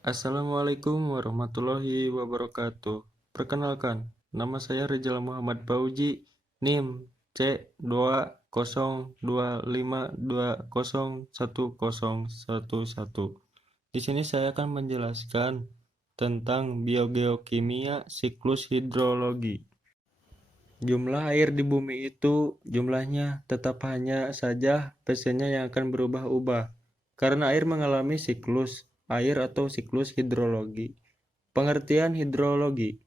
Assalamualaikum warahmatullahi wabarakatuh. Perkenalkan, nama saya Rizal Muhammad Fauji, NIM C20252010111. Di sini saya akan menjelaskan tentang biogeokimia siklus hidrologi. Jumlah air di bumi itu jumlahnya tetap hanya saja persennya yang akan berubah-ubah karena air mengalami siklus air atau siklus hidrologi. Pengertian hidrologi: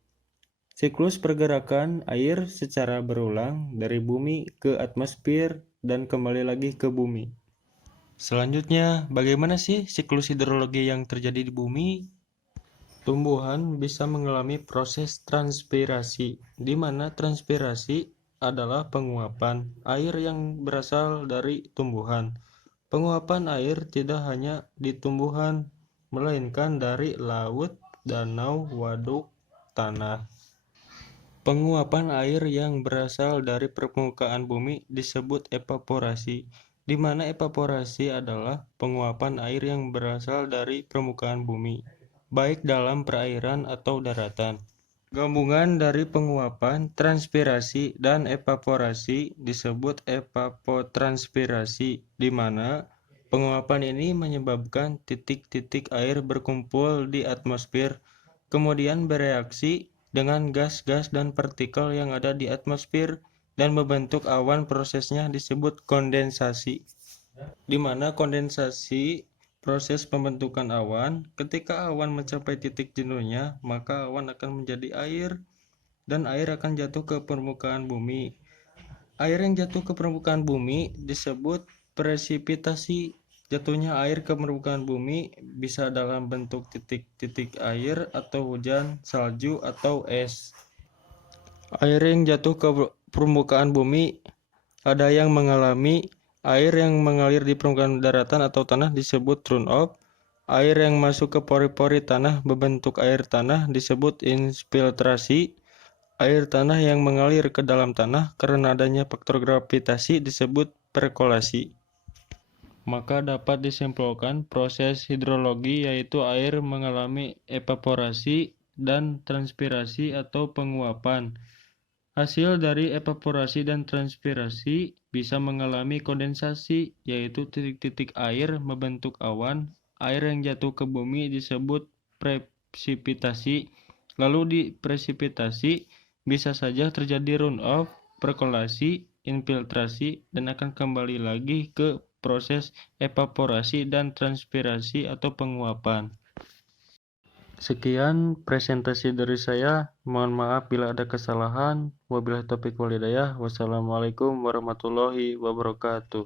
siklus pergerakan air secara berulang dari bumi ke atmosfer dan kembali lagi ke bumi. Selanjutnya, bagaimana sih siklus hidrologi yang terjadi di bumi? Tumbuhan bisa mengalami proses transpirasi, di mana transpirasi adalah penguapan air yang berasal dari tumbuhan. Penguapan air tidak hanya di tumbuhan, melainkan dari laut, danau, waduk, tanah. Penguapan air yang berasal dari permukaan bumi disebut evaporasi, di mana evaporasi adalah penguapan air yang berasal dari permukaan bumi, baik dalam perairan atau daratan. Gabungan dari penguapan, transpirasi, dan evaporasi disebut evapotranspirasi, di mana penguapan ini menyebabkan titik-titik air berkumpul di atmosfer, kemudian bereaksi dengan gas-gas dan partikel yang ada di atmosfer dan membentuk awan. Prosesnya disebut kondensasi, di mana kondensasi proses pembentukan awan. Ketika awan mencapai titik jenuhnya, maka awan akan menjadi air dan air akan jatuh ke permukaan bumi. Air yang jatuh ke permukaan bumi disebut presipitasi. Jatuhnya air ke permukaan bumi bisa dalam bentuk titik-titik air atau hujan, salju, atau es. Air yang jatuh ke permukaan bumi ada yang mengalami air yang mengalir di permukaan daratan atau tanah disebut runoff. Air yang masuk ke pori-pori tanah berbentuk air tanah disebut infiltrasi. Air tanah yang mengalir ke dalam tanah karena adanya faktor gravitasi disebut perkolasi. Maka dapat disimpulkan proses hidrologi yaitu air mengalami evaporasi dan transpirasi atau penguapan. Hasil dari evaporasi dan transpirasi bisa mengalami kondensasi, yaitu titik-titik air membentuk awan. Air yang jatuh ke bumi disebut presipitasi. Lalu di presipitasi bisa saja terjadi runoff, perkolasi, infiltrasi, dan akan kembali lagi ke proses evaporasi dan transpirasi atau penguapan. Sekian presentasi dari saya. Mohon maaf bila ada kesalahan. Wabillahi taufiq wal hidayah. Wassalamualaikum warahmatullahi wabarakatuh.